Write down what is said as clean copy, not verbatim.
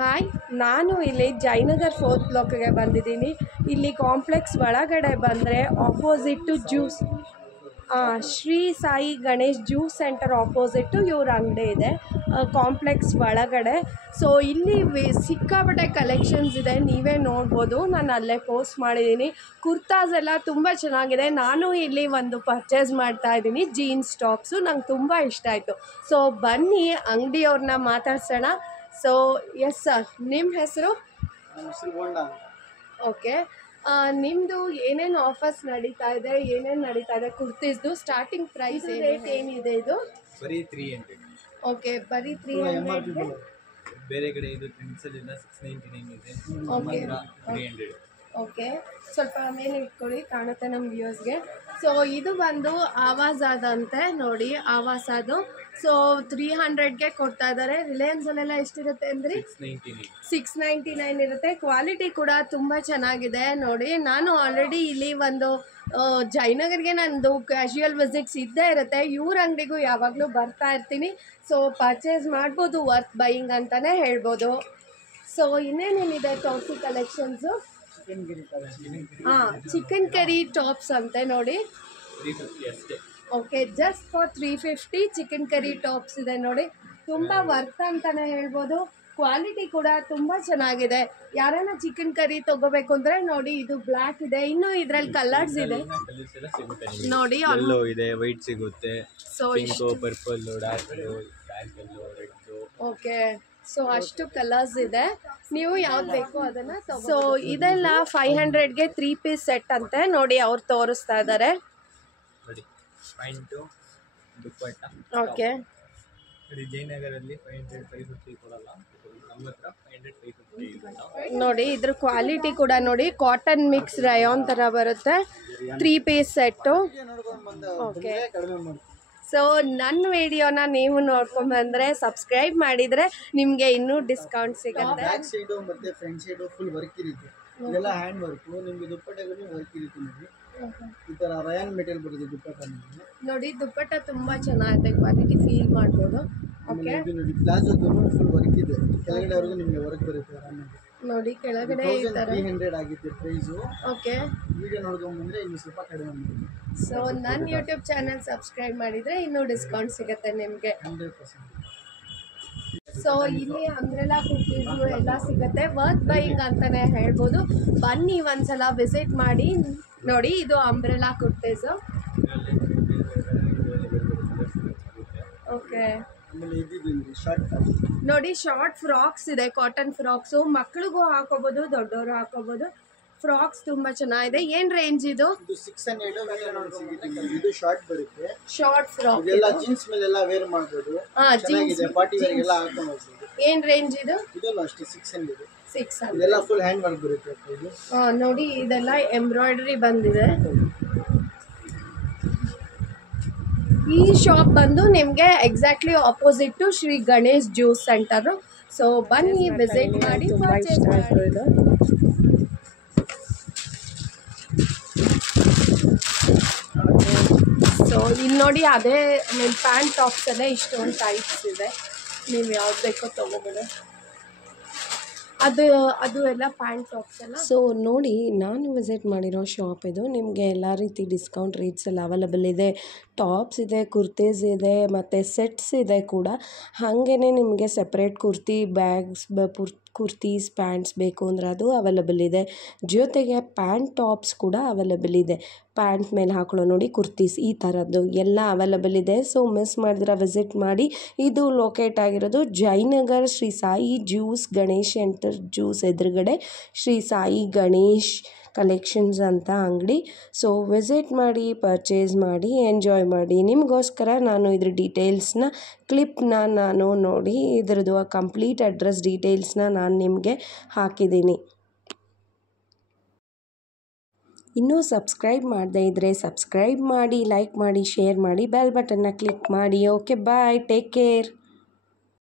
Hi, ನಾನು ಇಲ್ಲಿ Jayanagar 4th ಬ್ಲಾಕ್ಗೆ ಬಂದಿದ್ದೀನಿ. ಇಲ್ಲಿ ಕಾಂಪ್ಲೆಕ್ಸ್ ಒಳಗಡೆ ಬಂದರೆ opposite Shri Sai Ganesh juice centre opposite ಇವ್ರ ಅಂಗಡಿ ಇದೆ ಕಾಂಪ್ಲೆಕ್ಸ್ ಒಳಗಡೆ. ಸೊ ಇಲ್ಲಿ ಸಿಕ್ಕಾಪಟ್ಟೆ ಕಲೆಕ್ಷನ್ಸ್ ಇದೆ, ನೀವೇ ನೋಡ್ಬೋದು. ನಾನು ಅಲ್ಲೇ ಪೋಸ್ಟ್ ಮಾಡಿದ್ದೀನಿ. ಕುರ್ತಾಸ್ ಎಲ್ಲ ತುಂಬ ಚೆನ್ನಾಗಿದೆ. ನಾನು ಇಲ್ಲಿ ಒಂದು ಪರ್ಚೇಸ್ ಮಾಡ್ತಾ ಇದ್ದೀನಿ, ಜೀನ್ಸ್ ಟಾಪ್ಸು. ನಂಗೆ ತುಂಬ ಇಷ್ಟ ಆಯಿತು. ಸೊ ಬನ್ನಿ ಅಂಗಡಿಯವ್ರನ್ನ ಮಾತಾಡ್ಸೋಣ. ಸೊ ಎಸ್ ಸರ್, ನಿಮ್ಮ ಹೆಸರು? ಓಕೆ, ನಿಮ್ಮದು ಏನೇನು ಆಫರ್ಸ್ ನಡೀತಾ ಇದೆ, ಕುರ್ತೀಸ್ದು ಸ್ಟಾರ್ಟಿಂಗ್ ಪ್ರೈಸ್ ರೇಟ್ ಏನಿದೆ? ಇದು ಬರೀ 300. ಓಕೆ, ಬರೀ 300ಗೆ. ಬೇರೆ ಕಡೆ ಇದು ಟ್ರೆಂಡ್ಸಲ್ಲಿಂದ 699 ಇದೆ. ಓಕೆ 300. ಓಕೆ, ಸ್ವಲ್ಪ ಮೇಲೆ ಇಟ್ಕೊಳ್ಳಿ, ಕಾಣುತ್ತೆ ನಮ್ಮ ವ್ಯೂಸ್ಗೆ. ಸೊ ಇದು ಬಂದು ಆವಾಜಾದಂತೆ ನೋಡಿ, ಆವಾಜಾದು. ಸೊ 300ಗೆ ಕೊಡ್ತಾ ಇದ್ದಾರೆ. ರಿಲಯನ್ಸಲ್ಲೆಲ್ಲ ಎಷ್ಟಿರುತ್ತೆ ಅಂದರೆ 699 ಇರುತ್ತೆ. ಕ್ವಾಲಿಟಿ ಕೂಡ ತುಂಬ ಚೆನ್ನಾಗಿದೆ ನೋಡಿ. ನಾನು ಆಲ್ರೆಡಿ ಇಲ್ಲಿ ಒಂದು ಜಯನಗರ್ಗೆ ನಂದು ಕ್ಯಾಶುಯಲ್ ವಿಸಿಟ್ಸ್ ಇದ್ದೇ ಇರುತ್ತೆ. ಇವ್ರ ಅಂಗಡಿಗೂ ಯಾವಾಗಲೂ ಬರ್ತಾ ಇರ್ತೀನಿ. ಸೊ ಪರ್ಚೇಸ್ ಮಾಡ್ಬೋದು, ವರ್ತ್ ಬೈಯಿಂಗ್ ಅಂತಲೇ ಹೇಳ್ಬೋದು. ಸೊ ಇನ್ನೇನೇನಿದೆ ಟಾಪ್ಸಿ ಕಲೆಕ್ಷನ್ಸು? ಚಿಕನ್ ಕರಿ ಟಾಪ್ಸ್ ಅಂತೆ ನೋಡಿ. 350 ಅಷ್ಟೇ. Okay, just for 350 chicken curry tops ಇದೆ ನೋಡಿ. ತುಂಬ ವರ್ತ್ ಅಂತಲೇ ಹೇಳ್ಬೋದು. ಕ್ವಾಲಿಟಿ ಕೂಡ ತುಂಬ ಚೆನ್ನಾಗಿದೆ. ಯಾರನ್ನ ಚಿಕನ್ ಕರಿ ತೊಗೋಬೇಕು ಅಂದರೆ ನೋಡಿ, ಇದು ಬ್ಲ್ಯಾಕ್ ಇದೆ. ಇನ್ನೂ ಇದರಲ್ಲಿ ಕಲರ್ಸ್ ಇದೆ ನೋಡಿ. ಯೆಲ್ಲೋ ಇದೆ, ವೈಟ್ ಸಿಗುತ್ತೆ, so pink, purple, dark black, red. Okay, so ಅಷ್ಟು ಕಲರ್ಸ್ ಇದೆ. ನೀವು ಯಾವ್ದು ಬೇಕು ಅದನ್ನು ತಗೋ. ಸೊ ಇದೆಲ್ಲ 500ಗೆ 3 ಪೀಸ್ ಸೆಟ್ ಅಂತೆ ನೋಡಿ. ಅವ್ರು ತೋರಿಸ್ತಾ ಇದ್ದಾರೆ ನೋಡಿ. ಪ್ಯಾಂಟು, ದುಪ್ಪಟ್ಟ. ಓಕೆ, ನೋಡಿ ಜಯನಗರಲ್ಲಿ 500 550 ಕೊಡಲ್ಲ. ನಮ್ಮ ಹತ್ರ 500 550 ನೋಡಿ. ಇದ್ರ ಕ್ವಾಲಿಟಿ ಕೂಡ ನೋಡಿ, ಕಾಟನ್ ಮಿಕ್ಸ್ ರಯಾನ್ ಥರ ಬರುತ್ತೆ. 3 ಪೀಸ್ ಸೆಟ್ಟು. ಓಕೆ, ಸೊ ನನ್ನ ವಿಡಿಯೋನ ನೀವು ನೋಡ್ಕೊಂಡ್ಬಂದರೆ ಸಬ್ಸ್ಕ್ರೈಬ್ ಮಾಡಿದರೆ ನಿಮಗೆ ಇನ್ನೂ ಡಿಸ್ಕೌಂಟ್ ಸಿಗುತ್ತೆ. ಬ್ಯಾಕ್ ಸೈಡು ಮತ್ತು ಫ್ರಂಟ್ ಸೈಡು ಫುಲ್ ವರ್ಕ್ ಇರುತ್ತೆ. ಇದೆಲ್ಲ ಹ್ಯಾಂಡ್ ವರ್ಕು. ನಿಮಗೆ ದುಪ್ಪಟ್ಟೆಗಳು ವರ್ಕ್ ಇರುತ್ತೆ ನೋಡಿ. ಈ ಥರ ರಯಾನ್ ಮೆಟೀರಿಯಲ್ ಬರುತ್ತೆ ದುಪ್ಪಟ್ಟ ನೋಡಿ. ದುಪ್ಪಟ್ಟ ತುಂಬ ಚೆನ್ನಾಗಿದೆ, ಕ್ವಾಲಿಟಿ ಫೀಲ್ ಮಾಡ್ಬೋದು. ಓಕೆ, ಇದು ನೋಡಿ ಪ್ಲಾಜೋದು ಫುಲ್ ವರ್ಕ್ ಇದೆ. ಕೆಳಗಡೆವರೆಗೂ ನಿಮಗೆ ವರ್ಕ್ ಬರುತ್ತೆ ಆರಾಮಾಗಿ ನೋಡಿ. ಕೆಳಗಡೆ ಈ ಥರ 300 ಆಗಿತ್ತು ಪ್ರೈಸು. ಓಕೆ, ವಿಡಿಯೋ ನೋಡ್ಕೊಂಬಂದರೆ ಇನ್ನು ಸ್ವಲ್ಪ ಕಡಿಮೆ ಮಾಡಿ. ಸೊ ನನ್ನ ಯೂಟ್ಯೂಬ್ ಚಾನಲ್ ಸಬ್ಸ್ಕ್ರೈಬ್ ಮಾಡಿದರೆ ಇನ್ನೂ ಡಿಸ್ಕೌಂಟ್ ಸಿಗುತ್ತೆ ನಿಮಗೆ. 100%. ಸೊ ಇಲ್ಲಿ ಅಂಬ್ರೆಲಾ ಕುರ್ತೀಸು ಎಲ್ಲ ಸಿಗುತ್ತೆ, ವರ್ತ್ ಬೈಯಿಂಗ್ ಅಂತಲೇ ಹೇಳ್ಬೋದು. ಬನ್ನಿ ಒಂದ್ಸಲ ವಿಸಿಟ್ ಮಾಡಿ ನೋಡಿ. ಇದು ಅಂಬ್ರೆಲಾ ಕುರ್ತೀಸು. ಓಕೆ, ನೋಡಿ ಶಾರ್ಟ್ ಫ್ರಾಕ್ಸ್ ಇದೆ, ಕಾಟನ್ ಫ್ರಾಕ್ಸು. ಮಕ್ಳಿಗೂ ಹಾಕೋಬೋದು, ದೊಡ್ಡವರು ಹಾಕೋಬೋದು. ಫ್ರಾಕ್ಸ್ ತುಂಬ ಚೆನ್ನಾಗಿದೆ. ಏನು ರೇಂಜ್ ಇದು? 600 ಇದು ಶಾರ್ಟ್ ಬರುತ್ತೆ. ಶಾರ್ಟ್ ಫ್ರಾಕ್ ಇದೆಲ್ಲ ಜೀನ್ಸ್ ಮೇಲೆಲ್ಲ ವೇರ್ ಮಾಡ್ಬೋದು. ಚೆನ್ನಾಗಿದೆ, ಪಾರ್ಟಿ ವೇರ್ಗೆಲ್ಲ ಹಾಕೊಂಡು ಹೋಗ್ಬೋದು. ಏನು ರೇಂಜ್ ಇದು? ಇದೆಲ್ಲ ಅಷ್ಟೇ 600. 600. ಇದೆಲ್ಲ ಫುಲ್ ಹ್ಯಾಂಡ್ ವರ್ಕ್ ಬರುತ್ತೆ. ನೋಡಿ, ಇದೆಲ್ಲ ಎಂಬ್ರಾಯ್ಡ್ರಿ ಬಂದಿದೆ. ಈ ಶಾಪ್ ಬಂದು ನಿಮಗೆ exactly opposite Shri Ganesh juice centre. So ಬನ್ನಿ ವಿಸಿಟ್ ಮಾಡಿ ಪರ್ಚೇಸ್ ಮಾಡ್ಬೋದು. ಸೊ ಇಲ್ಲಿ ನೋಡಿ, ಅದೇ ನಿಮ್ಮ ಪ್ಯಾಂಟ್ ಟಾಪ್ಸಲ್ಲೇ ಇಷ್ಟೊಂದು ಟೈಪ್ಸ್ ಇದೆ. ನೀವು ಯಾವ್ದು ಬೇಕೋ ತೊಗೋಬೋದು. ಅದು ಎಲ್ಲ ಪ್ಯಾಂಟ್ ಟಾಪ್ಸ್ ಎಲ್ಲ. ಸೊ ನೋಡಿ, ನಾನು ವಿಸಿಟ್ ಮಾಡಿರೋ ಶಾಪ್ ಇದು. ನಿಮಗೆ ಎಲ್ಲ ರೀತಿ ಡಿಸ್ಕೌಂಟ್ ರೇಟ್ಸ್ ಎಲ್ಲ ಅವೈಲಬಲ್ ಇದೆ. ಟಾಪ್ಸ್ ಇದೆ, ಕುರ್ತೀಸ್ ಇದೆ, ಮತ್ತು ಸೆಟ್ಸ್ ಇದೆ ಕೂಡ. ಹಾಗೇ ನಿಮಗೆ separate kurti, bags, kurtis, pants ಬೇಕು ಅಂದರೆ ಅದು ಅವೈಲಬಲ್ ಇದೆ. ಜೊತೆಗೆ ಪ್ಯಾಂಟ್ ಟಾಪ್ಸ್ ಕೂಡ ಅವೈಲಬಲ್ ಇದೆ. ಪ್ಯಾಂಟ್ ಮೇಲೆ ಹಾಕೊಳ್ಳೋ ನೋಡಿ ಕುರ್ತೀಸ್, ಈ ಥರದ್ದು ಎಲ್ಲ ಅವೈಲಬಲ್ ಇದೆ. ಸೊ ಮಿಸ್ ಮಾಡಿದ್ರೆ ವಿಸಿಟ್ ಮಾಡಿ. ಇದು ಲೊಕೇಟ್ ಆಗಿರೋದು Jayanagar Shri Sai juice Ganesh centre juice ಎದುರುಗಡೆ ಶ್ರೀ ಸಾಯಿ ಗಣೇಶ್ ಕಲೆಕ್ಷನ್ಸ್ ಅಂತ ಅಂಗಡಿ. ಸೊ ವಿಸಿಟ್ ಮಾಡಿ, ಪರ್ಚೇಸ್ ಮಾಡಿ, ಎಂಜಾಯ್ ಮಾಡಿ. ನಿಮಗೋಸ್ಕರ ನಾನು ಇದ್ರ ಡೀಟೇಲ್ಸ್ನ ಕ್ಲಿಪ್ನ ನಾನು ನೋಡಿ, ಇದ್ರದ್ದು ಕಂಪ್ಲೀಟ್ ಅಡ್ರೆಸ್ ಡೀಟೇಲ್ಸ್ನ ನಾನು ನಿಮಗೆ ಹಾಕಿದ್ದೀನಿ. ಇನ್ನೂ ಸಬ್ಸ್ಕ್ರೈಬ್ ಮಾಡದೇ ಇದ್ದರೆ ಸಬ್ಸ್ಕ್ರೈಬ್ ಮಾಡಿ, ಲೈಕ್ ಮಾಡಿ, ಶೇರ್ ಮಾಡಿ, ಬೆಲ್ ಬಟನ್ನ ಕ್ಲಿಕ್ ಮಾಡಿ. ಓಕೆ, ಬಾಯ್, ಟೇಕ್ ಕೇರ್.